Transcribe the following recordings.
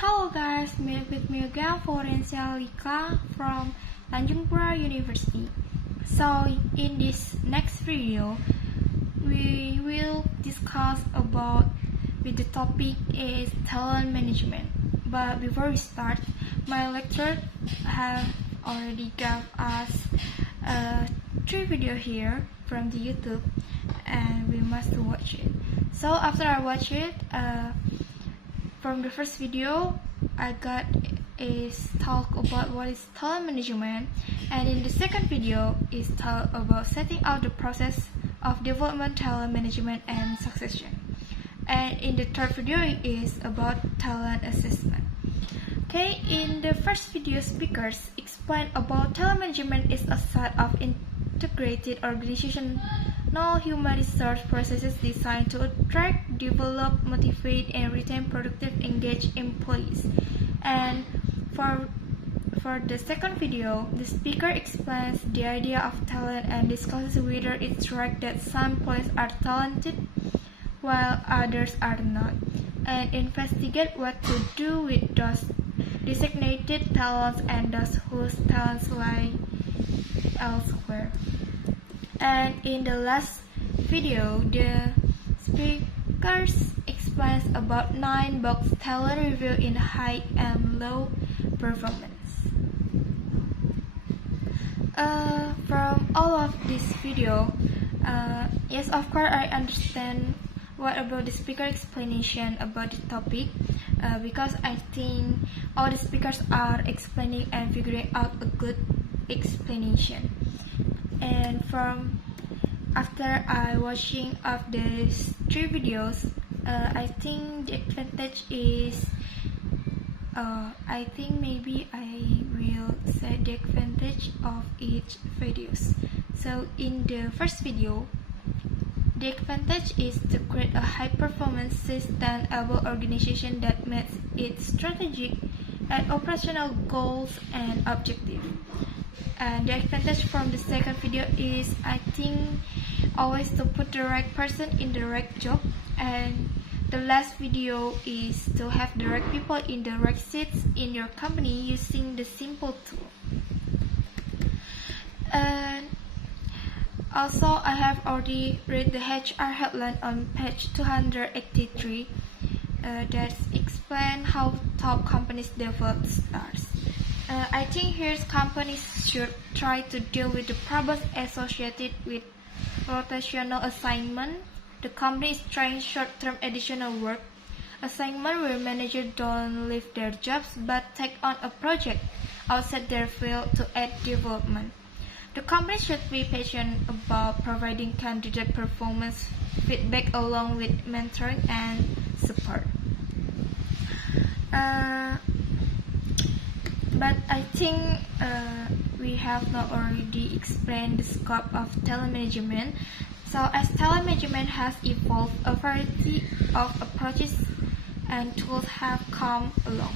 Hello guys, meet with me again Florencia Lika from Tanjung Pura University. So in this next video, we will discuss about with the topic is talent management. But before we start, my lecturer have already gave us 3 video here from the YouTube, and we must watch it. So after I watch it, from the first video, I got is talk about what is talent management, and in the second video is talk about setting out the process of development, talent management, and succession. And in the third video is about talent assessment. Okay, in the first video, speakers explain about talent management is a set of integrated organizational human resource processes designed to attract, develop, motivate, and retain productive, engaged employees. And for the second video, the speaker explains the idea of talent and discusses whether it's right that some employees are talented while others are not, and investigate what to do with those designated talents and those whose talents lie elsewhere. And in the last video, the speakers explains about 9 box talent review in high and low performance. From all of this video, yes, of course I understand what about the speaker explanation about the topic, because I think all the speakers are explaining and figuring out a good explanation. And from after I watching of these 3 videos, I think the advantage is I think maybe I will say the advantage of each videos. So in the first video, the advantage is to create a high-performance, sustainable organization that meets its strategic and operational goals and objectives. And the advantage from the second video is, I think, always to put the right person in the right job. And the last video is to have the right people in the right seats in your company using the simple tool. And also, I have already read the HR headline on page 283 that explain how top companies develop stars. I think here companies should try to deal with the problems associated with rotational assignment. The company is trying short-term additional work assignment where managers don't leave their jobs but take on a project outside their field to add development. The company should be patient about providing candidate performance feedback along with mentoring and support. But I think we have not already explained the scope of talent management. So as talent management has evolved, a variety of approaches and tools have come along.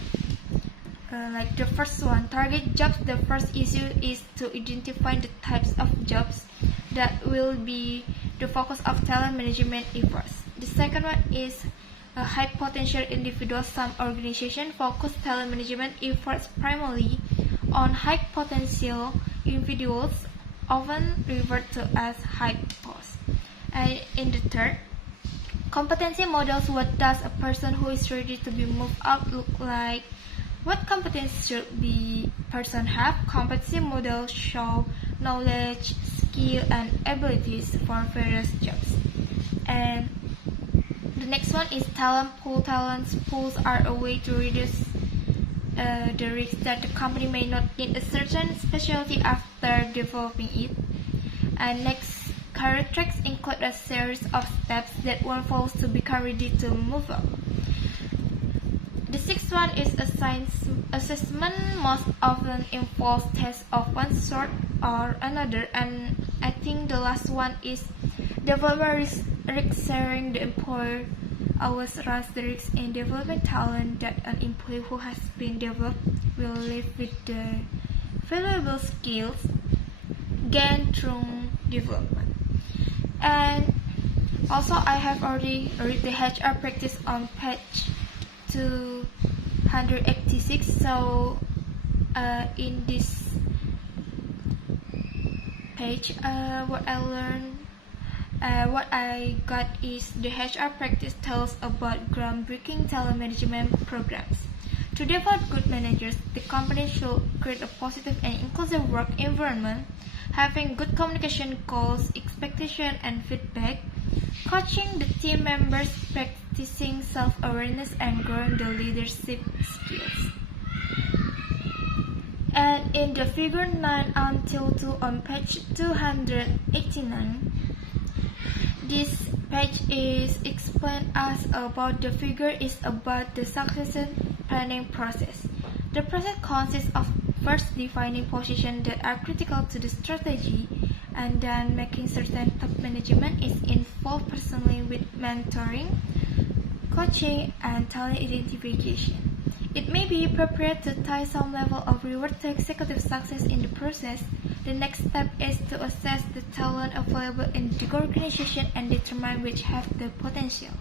Like the first one, target jobs. The first issue is to identify the types of jobs that will be the focus of talent management efforts. The second one is high potential individuals. Some organizations focus talent management efforts primarily on high potential individuals, often referred to as high posts. And in the third, competency models. What does a person who is ready to be moved up look like? What competence should be person have? Competency models show knowledge, skill, and abilities for various jobs. And the next one is talent pool. Talent pools are a way to reduce the risk that the company may not need a certain specialty after developing it. And next, career tracks include a series of steps that one follows to become ready to move up. The sixth one is assessment. Most often involves tests of one sort or another. And I think the last one is developer risk sharing. The employer always runs the risk in developing talent that an employee who has been developed will live with the valuable skills gained through development. And also I have already read the HR practice on page 2 186. So in this page, what I got is the HR practice tells about groundbreaking talent management programs. To develop good managers, the company should create a positive and inclusive work environment, having good communication, goals, expectation, and feedback, coaching the team members, practicing self-awareness, and growing the leadership skills. And in the figure 9 until 2 on page 289, this page is explained us about the figure is about the succession planning process. The process consists of first defining positions that are critical to the strategy and then making certain top management is involved personally with mentoring, coaching, and talent identification. It may be appropriate to tie some level of reward to executive success in the process. The next step is to assess the talent available in the organization and determine which have the potential,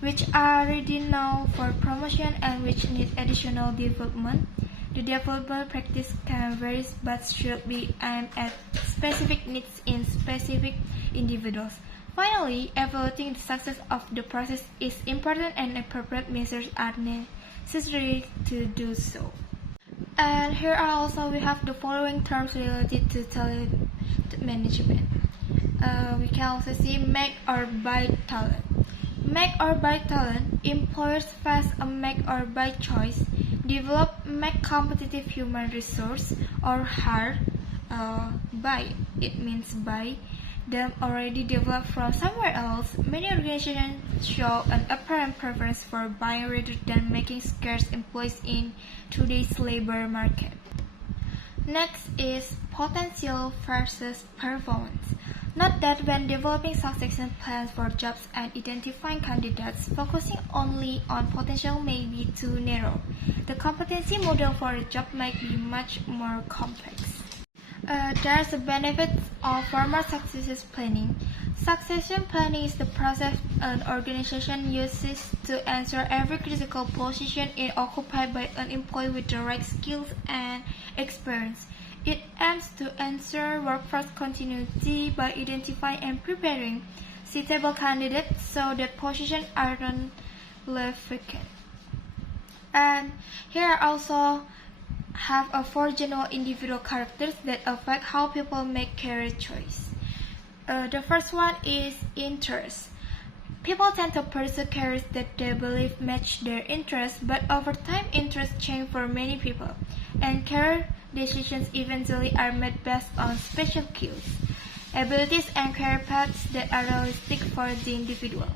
which are ready now for promotion and which need additional development. The development practice can vary but should be aimed at specific needs in specific individuals. Finally, evaluating the success of the process is important and appropriate measures are necessary to do so. And here are also we have the following terms related to talent management. We can also see make or buy talent. Make or buy talent. Employers face a make or buy choice. Develop, make competitive human resource, or hire, buy. It means buy them already developed from somewhere else. Many organizations show an apparent preference for buying rather than making scarce employees in today's labor market. Next is potential versus performance. Note that when developing succession plans for jobs and identifying candidates, focusing only on potential may be too narrow. The competency model for a job might be much more complex. There's a benefit of formal succession planning. Succession planning is the process an organization uses to ensure every critical position is occupied by an employee with the right skills and experience. It aims to ensure workforce continuity by identifying and preparing suitable candidates so that positions aren't left vacant. And here also have a 4 general individual characters that affect how people make career choice. The first one is interest. People tend to pursue careers that they believe match their interests, but over time interests change for many people, and career decisions eventually are made based on special skills, abilities, and career paths that are realistic for the individual.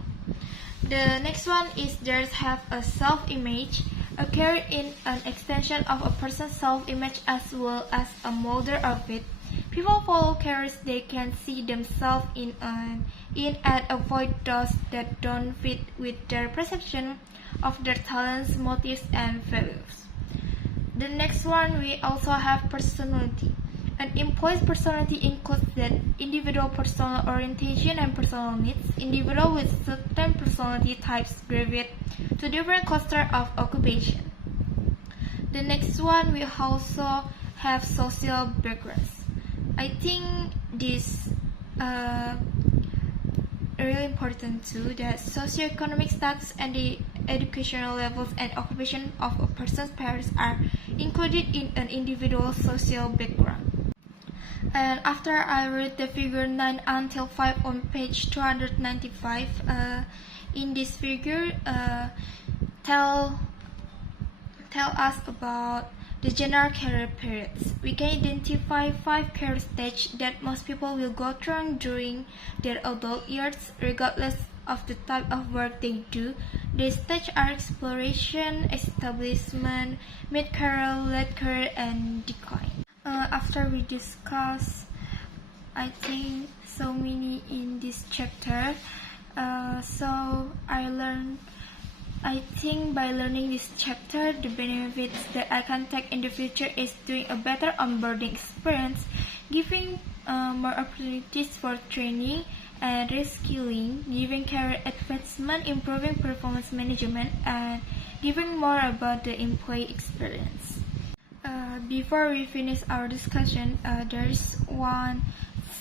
The next one is theirs have a self-image. A career is an extension of a person's self-image as well as a molder of it. People follow careers they can see themselves in and avoid those that don't fit with their perception of their talents, motives, and values. The next one, we also have personality. An employee's personality includes that individual personal orientation and personal needs. Individuals with certain personality types gravitate to different clusters of occupation. The next one, we also have social backgrounds. I think this really important too, that socioeconomic status and the educational levels and occupation of a person's parents are included in an individual's social background. And after I read the figure 9 until 5 on page 295, in this figure tell us about the general career periods. We can identify 5 career stages that most people will go through during their adult years, regardless of the type of work they do. These stages are exploration, establishment, mid-career, late career, and decline. After we discuss, I think, so many in this chapter, so I think by learning this chapter, the benefits that I can take in the future is doing a better onboarding experience, giving more opportunities for training, and reskilling, giving career advancement, improving performance management, and giving more about the employee experience. Before we finish our discussion, there's one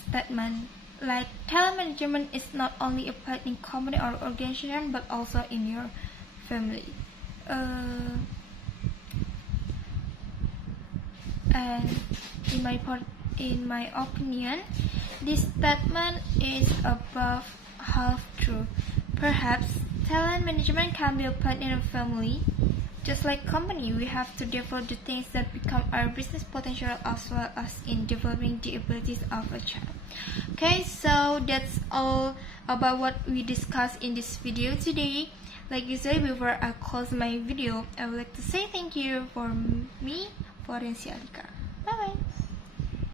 statement. Like, talent management is not only applied in company or organization, but also in your family. And in my opinion, this statement is above half true. Perhaps talent management can be applied in a family. Just like company, we have to develop the things that become our business potential as well as in developing the abilities of a child. Okay, so that's all about what we discussed in this video today. Like usually, before I close my video, I would like to say thank you for me, Florencia Alika. Bye bye.